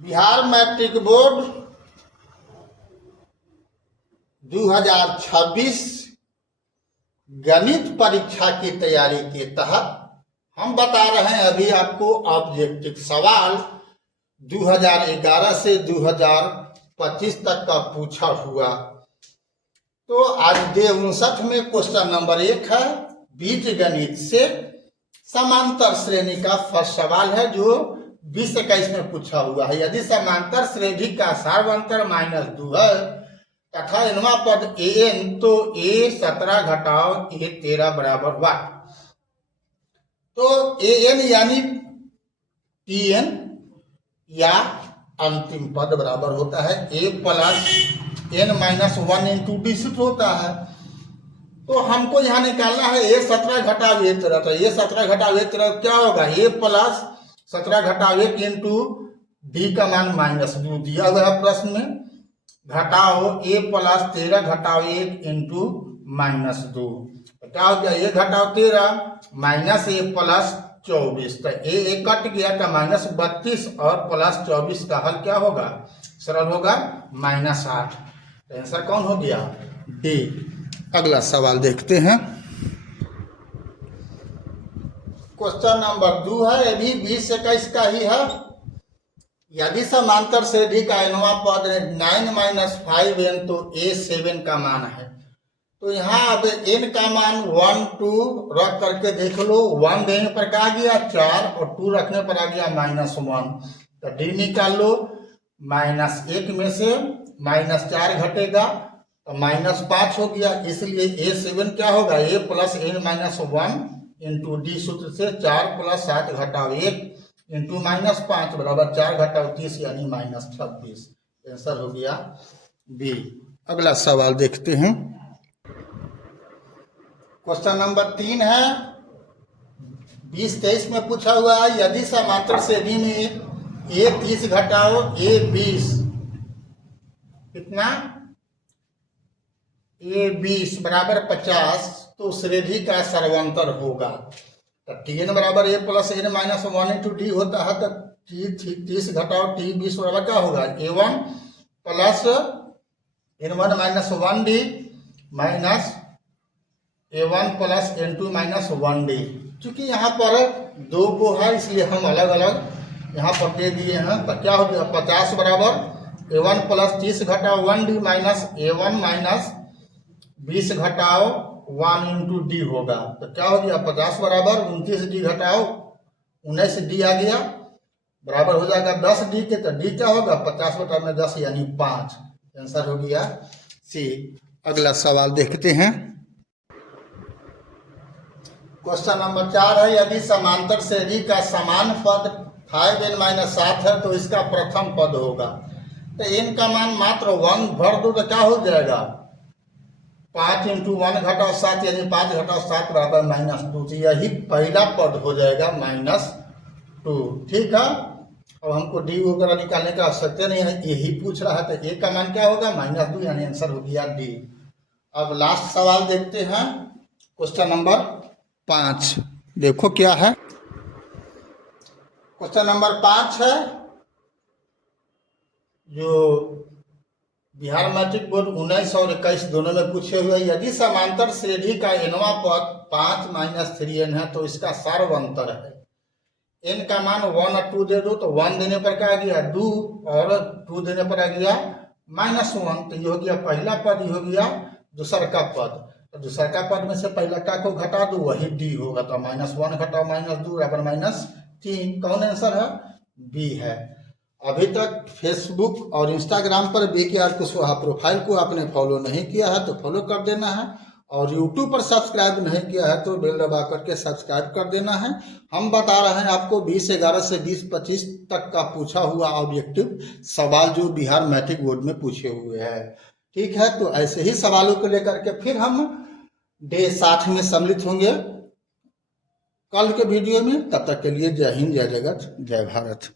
Bihar matric board 2026 गणित परीक्षा की तैयारी के तहत हम बता रहे हैं अभी आपको ऑब्जेक्टिव सवाल 2011 से 2025 तक का पूछा हुआ। तो आज डे 59 में क्वेश्चन नंबर 1 है बीज गणित से समांतर श्रेणी का फर्स्ट सवाल है जो 2021 में पूछा हुआ है। यदि समांतर श्रेणी का सार्वंतर -2 है तथा इनवा पद an तो a17 घटाओ a13 बराबर वाट। तो an यानी tn या अंतिम पद बराबर होता है a plus n-1 into D सूत्र होता है। तो हमको यहाँ निकालना है a17 घटाव a13। तो a17 घटाव a13 क्या होगा a प्लस 17 घटाव 1 इंटू डी का मान -2 दिया हुआ है प्रश्न में, घटाओ a प्लस 13 घटाव 1 इंटू -2। क्या हो गया a घटाव 13 माइनस a प्लस 24। तो a कट गया था -32 और प्लस 24 का हल क्या होगा, सरल होगा -8। तो आंसर कौन हो गया डी। अगला सवाल देखते हैं। क्वेश्चन नंबर 2 है, ये भी 2021 का ही है। यदि समांतर श्रेणी का nवां पद 9 - 5n तो a7 का मान है। तो यहाँ अब n का मान 1 2 रख करके देख लो, 1 देने पर क्या आ गया 4 और 2 रखने पर आ गया -1। तो डी निकाल लो, -1 में से -4 घटेगा तो -5 हो गया, इसलिए a7 क्या होगा a plus n-1 into D सूत्र से 4 प्लस 7 घटाव 1 इंटू -5 बराबर 4 घटाव 30 यानी -26। आंसर हो गया बी। अगला सवाल देखते हैं। क्वेश्चन नंबर 3 है 2023 में पूछा हुआ है। यदि समांतर श्रेणी में a30 घटाओ a20 कितना a20 बराबर 50 तो श्रेणी का सर्वांतर होगा। तो tn बराबर a plus n-1 into D होता है। तो t30 घटाओ t20 बराबर क्या होगा a1 plus n1 - 1d minus a1 plus n2 - 1d। चूंकि यहाँ पर 2 को है इसलिए हम अलग अलग यहाँ पर दे दिए हैं। तो क्या हो गया 50 बराबर a1 प्लस 30 घटाओ 1d माइनस a1 माइनस 20 घटाओ 1 इंटू डी होगा। तो क्या हो गया 50 बराबर 29d घटाओ 19d आ गया, बराबर हो जाएगा 10d के। तो डी क्या होगा 50 बटा में 10 यानी 5। आंसर हो गया सी। अगला सवाल देखते हैं। क्वेश्चन नंबर 4 है, यदि समांतर श्रेणी का समान पद 5n - 7 है तो इसका प्रथम पद होगा। तो n का मान मात्र 1 भर दो तो क्या हो जाएगा 5 इंटू 1 घटाओ 7 यानी 5 घटाओ 7 बराबर -2। तो यही पहला पद हो जाएगा -2। ठीक है, अब हमको डी वगैरह निकालने का आवश्यकता नहीं है, यही पूछ रहा है। तो ए का मान क्या होगा -2 यानी आंसर हो गया डी। अब लास्ट सवाल देखते हैं। क्वेश्चन नंबर 5 देखो क्या है। क्वेश्चन नंबर 5 है जो बिहार मैट्रिक बोर्ड 19 और 21 दोनों में पूछे हुए। यदि समांतर श्रेणी का nवां पद 5 - 3n है तो इसका सार्वंतर है। n का मान 1 और 2 दे दो तो 1 देने पर क्या आ गया 2 और 2 देने पर आ गया -1। तो ये हो गया पहला पद, ये हो गया दूसरा का पद। तो दूसरा का पद में से पहला का को घटा दो वही डी होगा। तो -1 घटाओ -2 बराबर -3। कौन आंसर है बी है। अभी तक फेसबुक और इंस्टाग्राम पर BKR कुशवाहा प्रोफाइल को आपने फॉलो नहीं किया है तो फॉलो कर देना है, और यूट्यूब पर सब्सक्राइब नहीं किया है तो बेल दबा करके सब्सक्राइब कर देना है। हम बता रहे हैं आपको 2011 से 2025 तक का पूछा हुआ ऑब्जेक्टिव सवाल जो बिहार मैट्रिक बोर्ड में पूछे हुए हैं। ठीक है, तो ऐसे ही सवालों को लेकर के फिर हम डे 60 में सम्मिलित होंगे कल के वीडियो में। तब तक के लिए जय हिंद, जय जगत, जय भारत।